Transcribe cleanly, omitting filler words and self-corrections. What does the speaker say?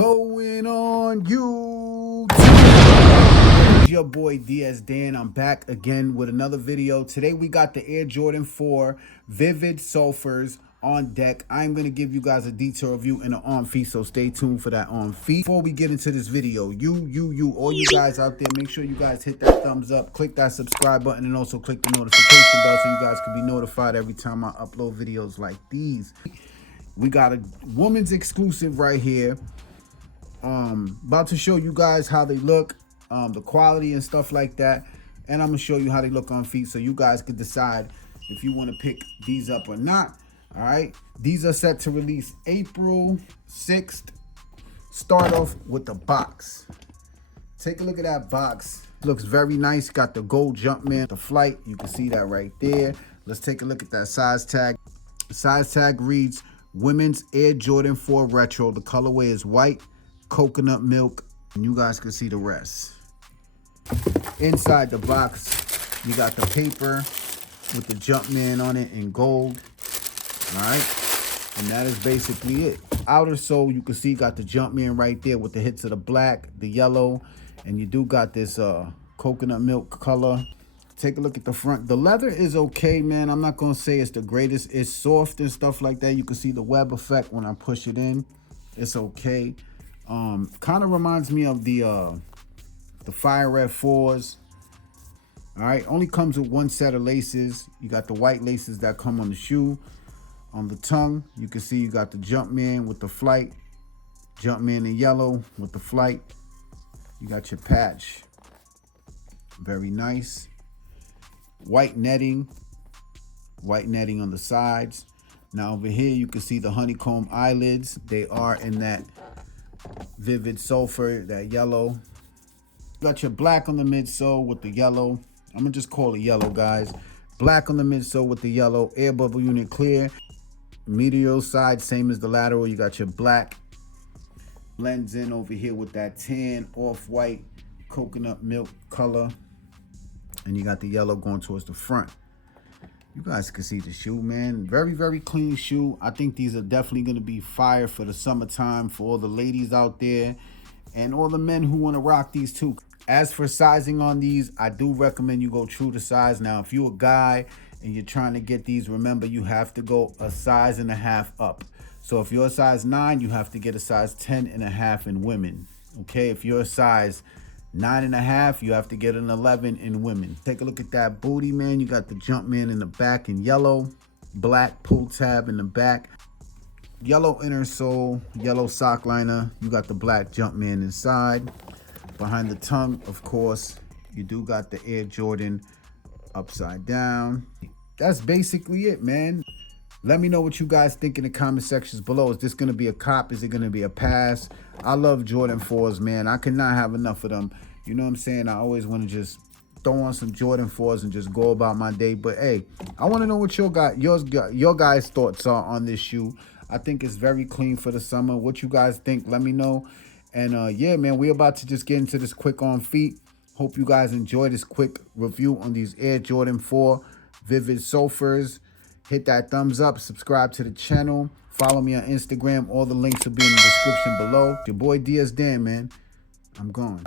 going on YouTube? It's your boy DS Dan. I'm back again with another video. Today we got the Air Jordan 4 Vivid Sulfurs on deck. I'm going to give you guys a detailed review in the on feet, so stay tuned for that on feet. Before we get into this video, all you guys out there, make sure you guys hit that thumbs up, click that subscribe button, and also click the notification bell so you guys can be notified every time I upload videos like these. We got a woman's exclusive right here. About to show you guys how they look, the quality and stuff like that, and I'm gonna show you how they look on feet so you guys can decide if you want to pick these up or not. All right, these are set to release April 6th. Start off with the box. Take a look at that box. Looks very nice. Got the gold Jumpman, the flight, you can see that right there. Let's take a look at that size tag. The size tag reads Women's Air Jordan 4 Retro. The colorway is white, coconut milk, and you guys can see the rest. Inside the box, you got the paper with the Jumpman on it in gold. All right, and that is basically it. Outer sole, you can see got the Jumpman right there with the hits of the black, the yellow, and you do got this coconut milk color. Take a look at the front. The leather is okay, man. I'm not gonna say it's the greatest. It's soft and stuff like that. You can see the web effect when I push it in. It's okay. Kind of reminds me of the Fire Red 4s. All right, only comes with one set of laces. You got the white laces that come on the shoe. On the tongue, you can see you got the Jumpman with the flight, Jumpman in yellow with the flight. You got your patch. Very nice. White netting on the sides. Now over here, you can see the honeycomb eyelids. They are in that Vivid Sulfur, that yellow. Got your black on the midsole with the yellow. I'm gonna just call it yellow, guys. Black on the midsole with the yellow. Air bubble unit clear. Medial side, same as the lateral. You got your black. Blends in over here with that tan, off-white, coconut milk color. And you got the yellow going towards the front. You guys can see the shoe, man. Very, very clean shoe. I think these are definitely going to be fire for the summertime for all the ladies out there and all the men who want to rock these too. As for sizing on these, I do recommend you go true to size. Now, if you're a guy and you're trying to get these, remember you have to go a size and a half up. So if you're a size 9, you have to get a size 10 and a half in women. Okay, if you're a size 9.5, you have to get an 11 in women. Take a look at that booty, man. You got the Jumpman in the back in yellow, black pull tab in the back, yellow inner sole, yellow sock liner. You got the black Jumpman inside. Behind the tongue, of course, you do got the Air Jordan upside down. That's basically it, man. Let me know what you guys think in the comment sections below. Is this going to be a cop? Is it going to be a pass? I love Jordan 4s, man. I cannot have enough of them. You know what I'm saying? I always want to just throw on some Jordan 4s and just go about my day. But hey, I want to know what your guys' thoughts are on this shoe. I think it's very clean for the summer. What you guys think, let me know. And yeah, man, we're about to just get into this quick on feet. Hope you guys enjoy this quick review on these Air Jordan 4 Vivid Sulfurs. Hit that thumbs up, subscribe to the channel, follow me on Instagram. All the links will be in the description below. Your boy DS Dan, man. I'm gone.